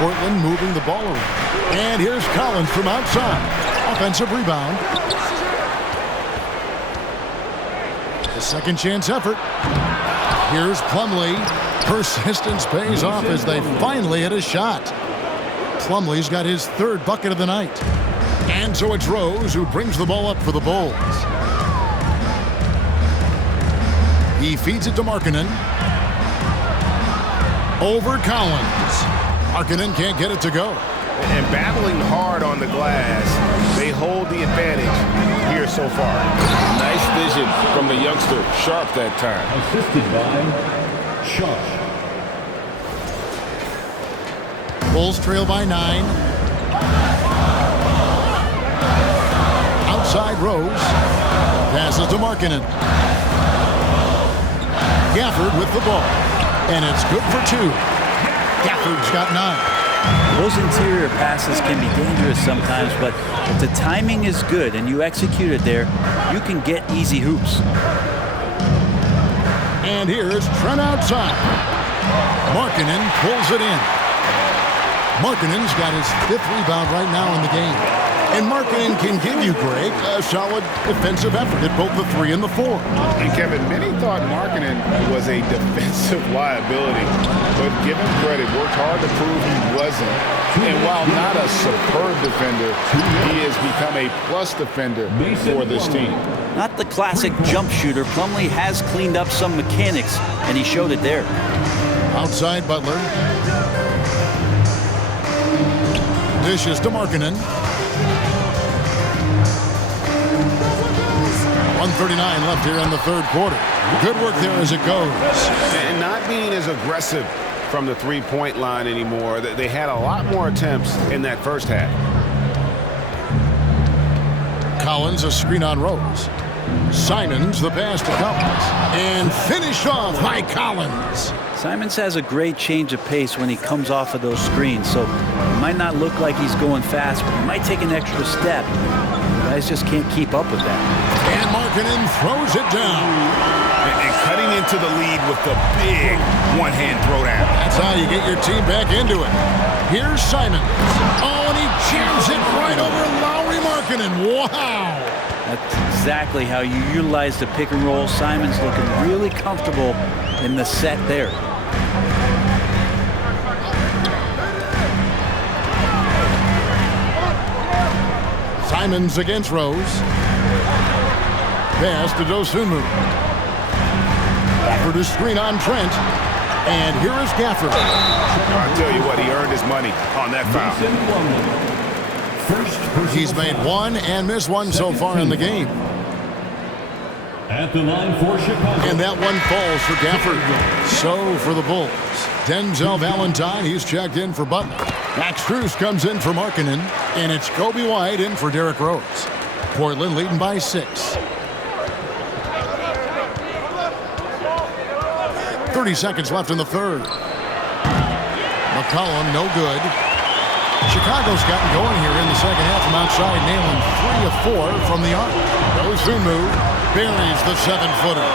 Portland moving the ball around. And here's Collins from outside. Offensive rebound. The second chance effort. Here's Plumlee. Persistence pays off as they finally hit a shot. Plumlee's got his 3rd bucket of the night. And so it's Rose who brings the ball up for the Bulls. He feeds it to Markkanen. Over Collins. Markkanen can't get it to go. And battling hard on the glass, they hold the advantage here so far. Nice vision from the youngster, Sharp, that time. Assisted by Sharp. Bulls trail by 9. Outside Rose. Passes to Markkanen. Gafford with the ball. And it's good for 2. Gafford's got 9. Those interior passes can be dangerous sometimes, but if the timing is good and you execute it there, you can get easy hoops. And here's Trent outside. Markkanen pulls it in. Markkanen's got his 5th rebound right now in the game. And Markkanen can give you, Greg, a solid defensive effort at both the 3 and the 4. And Kevin, many thought Markkanen was a defensive liability, but give him credit, worked hard to prove he wasn't. And while not a superb defender, he has become a plus defender for this team. Not the classic jump shooter, Plumlee has cleaned up some mechanics, and he showed it there. Outside Butler. Dishes to Markkanen. 1:39 left here in the third quarter. Good work there as it goes. And not being as aggressive from the three-point line anymore. They had a lot more attempts in that first half. Collins, a screen on Rose. Simons, the pass to Collins. And finished off by Collins. Simons has a great change of pace when he comes off of those screens, so it might not look like he's going fast, but he might take an extra step. Guys just can't keep up with that. And Markkanen throws it down. And cutting into the lead with the big one-hand throwdown. That's how you get your team back into it. Here's Simons. Oh, and he jams it right over Lauri Markkanen. Wow. That's exactly how you utilize the pick and roll. Simons looking really comfortable in the set there. Simons against Rose. Pass to Dosunmu. Gafford to screen on Trent. And here is Gafford. I'll tell you what, he earned his money on that foul. He's made one and missed one so far in the game. At the line for Chicago. And that one falls for Gafford. So for the Bulls, Denzel Valentine, he's checked in for Butler. Max Strus comes in for Markkanen. And it's Kobe White in for Derrick Rose. Portland leading by 6. 30 seconds left in the third. McCollum, no good. Chicago's gotten going here in the second half from outside, nailing 3 of 4 from the arc. Dosunmu buries the 7-footer.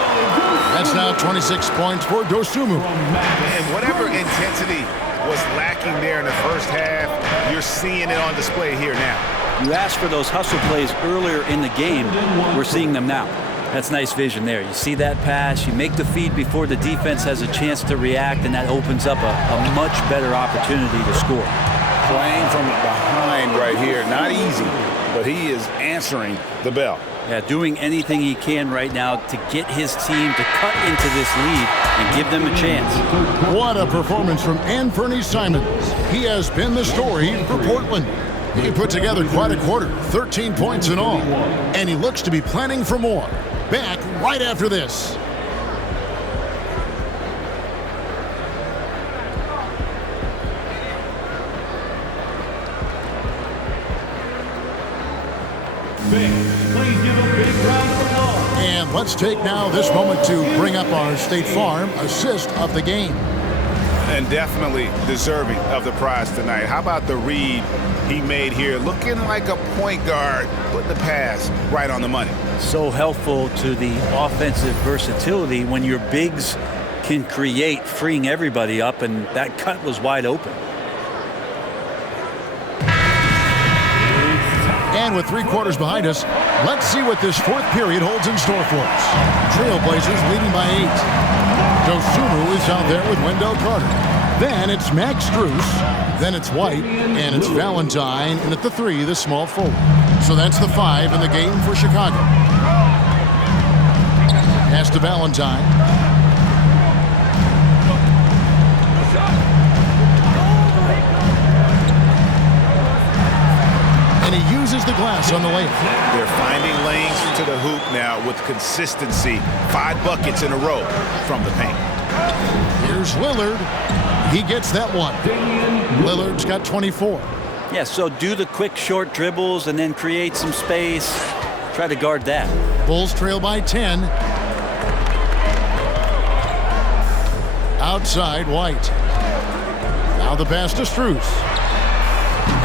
That's now 26 points for Dosunmu. And whatever intensity was lacking there in the first half, you're seeing it on display here now. You asked for those hustle plays earlier in the game. We're seeing them now. That's nice vision there. You see that pass, you make the feed before the defense has a chance to react, and that opens up a much better opportunity to score. Playing from behind right here, not easy, but he is answering the bell. Yeah, doing anything he can right now to get his team to cut into this lead and give them a chance. What a performance from anfernee Simons. He has been the story for Portland. He put together quite a quarter, 13 points in all, and he looks to be planning for more. Back right after this. Please give a big round of applause. And let's take now this moment to bring up our State Farm assist of the game. And definitely deserving of the prize tonight. How about the read he made here? Looking like a point guard, putting the pass right on the money. So helpful to the offensive versatility when your bigs can create, freeing everybody up, and that cut was wide open. And with 3 quarters behind us, let's see what this fourth period holds in store for us. Trailblazers leading by 8. Dosunmu is out there with Wendell Carter. Then it's Max Strus. Then it's White. And it's Valentine. And at the 3, the small forward. So that's the 5 in the game for Chicago. Pass to Valentine. And he uses the glass on the layup. They're finding lanes to the hoop now with consistency. 5 buckets in a row from the paint. Here's Lillard. He gets that one. Lillard's got 24. Yeah, so do the quick short dribbles and then create some space. Try to guard that. Bulls trail by 10. Outside, White. Now the pass to Strus.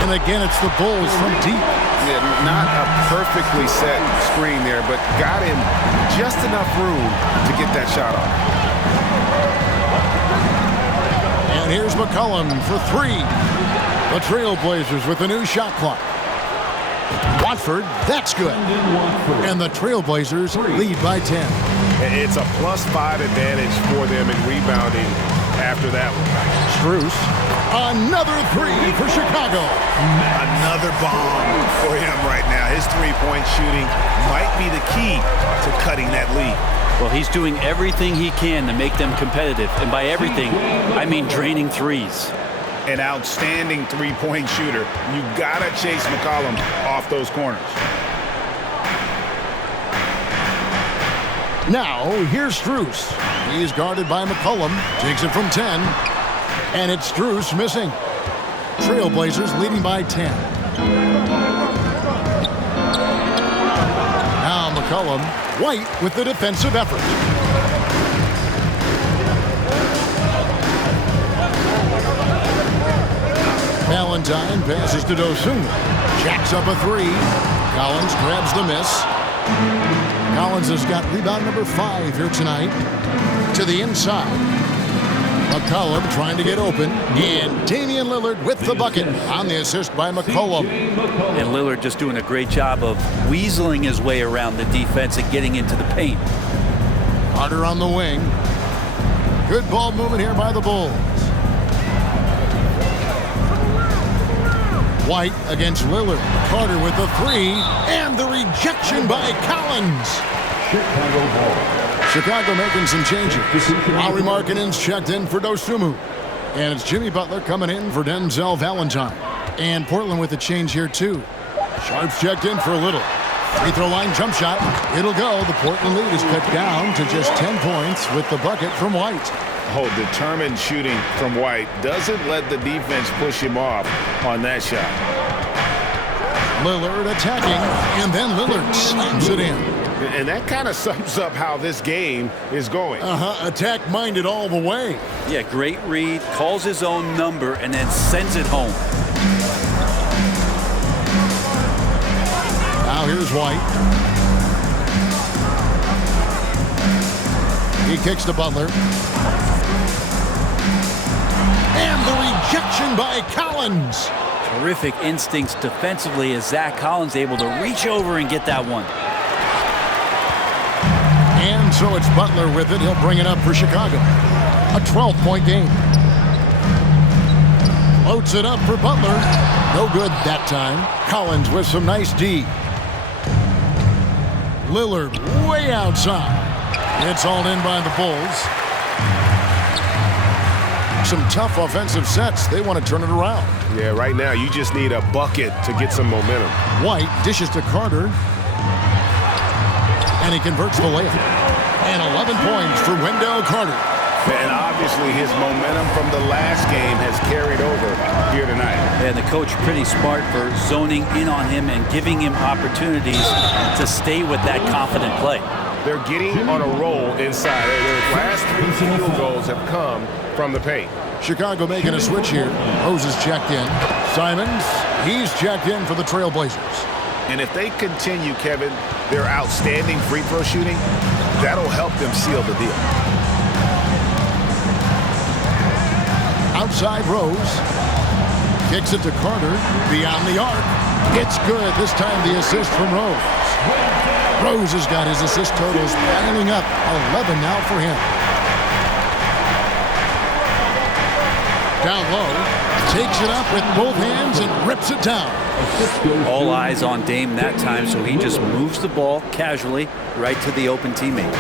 And again, it's the Bulls from deep. Yeah, not a perfectly set screen there, but got him just enough room to get that shot off. And here's McCollum for 3. The Trailblazers with a new shot clock. Watford, that's good. And the Trailblazers lead by 10. It's a +5 advantage for them in rebounding after that one. Strus, another 3 for Chicago. Another bomb for him right now. His three-point shooting might be the key to cutting that lead. Well, he's doing everything he can to make them competitive. And by everything, I mean draining threes. an outstanding three-point shooter. You gotta chase McCollum off those corners. Now, here's Strus. He's guarded by McCollum. Takes it from 10. And it's Strus missing. Trailblazers leading by 10. Now McCollum. White with the defensive effort. Valentine passes to Dosunmu. Jacks up a three. Collins grabs the miss. Collins has got rebound number 5 here tonight. To the inside. McCollum trying to get open. And Damian Lillard with the bucket on the assist by McCollum. And Lillard just doing a great job of weaseling his way around the defense and getting into the paint. Carter on the wing. Good ball movement here by the Bulls. White against Lillard. Carter with the three. And the rejection by Collins. Chicago ball. Chicago making some changes. Lauri Markkanen's checked in for Dosunmu. And it's Jimmy Butler coming in for Denzel Valentine. And Portland with a change here too. Sharp's checked in for a little. Free throw line jump shot. It'll go. The Portland lead is cut down to just 10 points with the bucket from White. Oh, determined shooting from White. Doesn't let the defense push him off on that shot. Lillard attacking, and then Lillard slams it in. And that kind of sums up how this game is going. Attack-minded all the way. Yeah, great read, calls his own number, and then sends it home. Now here's White. He kicks to Butler. And the rejection by Collins. Terrific instincts defensively as Zach Collins able to reach over and get that one. And so it's Butler with it. He'll bring it up for Chicago. A 12-point game. Loads it up for Butler. No good that time. Collins with some nice D. Lillard way outside. It's all in by the Bulls. Some tough offensive sets. They want to turn it around. Yeah, right now you just need a bucket to get some momentum. White dishes to Carter. And he converts the layup. And 11 points for Wendell Carter. And obviously his momentum from the last game has carried over here tonight. And the coach pretty smart for zoning in on him and giving him opportunities to stay with that confident play. They're getting on a roll inside. Their last 3 field goals have come from the paint. Chicago making a switch here. Rose is checked in. Simons, he's checked in for the Trailblazers. And if they continue, Kevin, their outstanding free throw shooting, that'll help them seal the deal. Outside Rose. Kicks it to Carter. Beyond the arc. It's good. This time the assist from Rose. Rose has got his assist totals piling up. 11 now for him. Down low. Takes it up with both hands and rips it down. All eyes on Dame that time, so he just moves the ball casually right to the open teammate.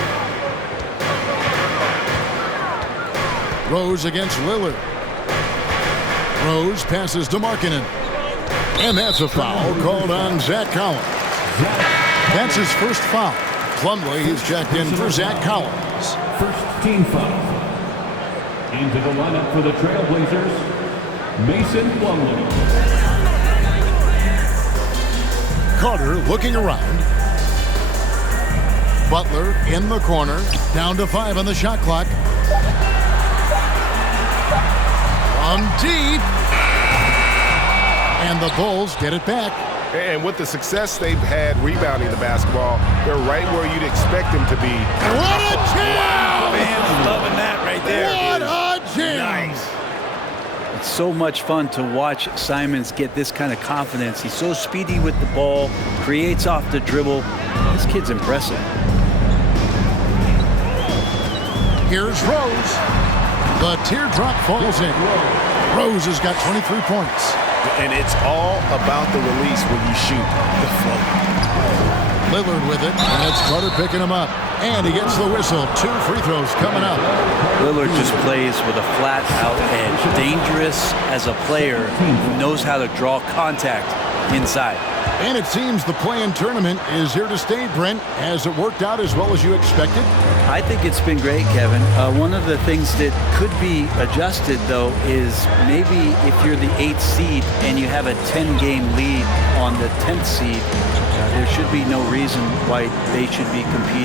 Rose against Lillard. Rose passes to Markkanen. And that's a foul called on Zach Collins. That's his first foul. Plumlee is checked in for Zach Collins. First team foul. Into the lineup for the Trailblazers, Mason Plumlee. Carter looking around. Butler in the corner. Down to 5 on the shot clock. From deep. And the Bulls get it back. And with the success they've had rebounding the basketball, they're right where you'd expect them to be. What a jam! Wow, fans loving that right there. What a jam! Nice. It's so much fun to watch Simons get this kind of confidence. He's so speedy with the ball, creates off the dribble. This kid's impressive. Here's Rose. The teardrop falls in. Rose has got 23 points. And it's all about the release when you shoot the float. Lillard with it, and it's Carter picking him up. And he gets the whistle. 2 free throws coming up. Lillard just plays with a flat-out edge. Dangerous as a player who knows how to draw contact inside. And it seems the play-in tournament is here to stay, Brent. Has it worked out as well as you expected? I think it's been great, Kevin. One of the things that could be adjusted, though, is maybe if you're the 8th seed and you have a 10-game lead on the 10th seed, there should be no reason why they should be competing